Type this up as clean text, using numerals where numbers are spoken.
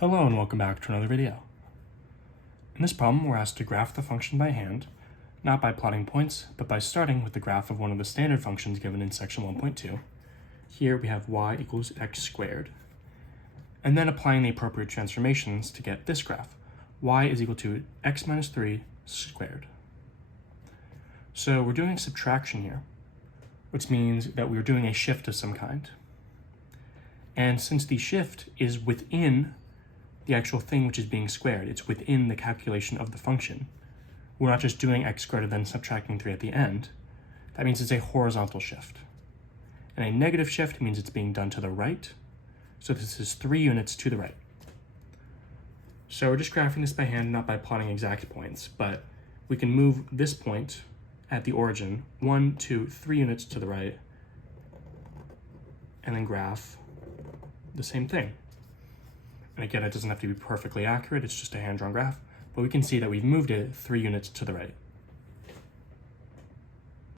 Hello and welcome back to another video. In this problem, we're asked to graph the function by hand, not by plotting points, but by starting with the graph of one of the standard functions given in section 1.2. Here we have y equals x squared, and then applying the appropriate transformations to get this graph. Y is equal to x minus 3 squared. So we're doing subtraction here, which means that we're doing a shift of some kind. And since the shift is within the actual thing which is being squared, it's within the calculation of the function. We're not just doing x squared and then subtracting 3 at the end. That means it's a horizontal shift. And a negative shift means it's being done to the right. So this is 3 units to the right. So we're just graphing this by hand, not by plotting exact points, but we can move this point at the origin 1, 2, 3 units to the right, and then graph the same thing. And again, it doesn't have to be perfectly accurate, it's just a hand-drawn graph, but we can see that we've moved it 3 units to the right.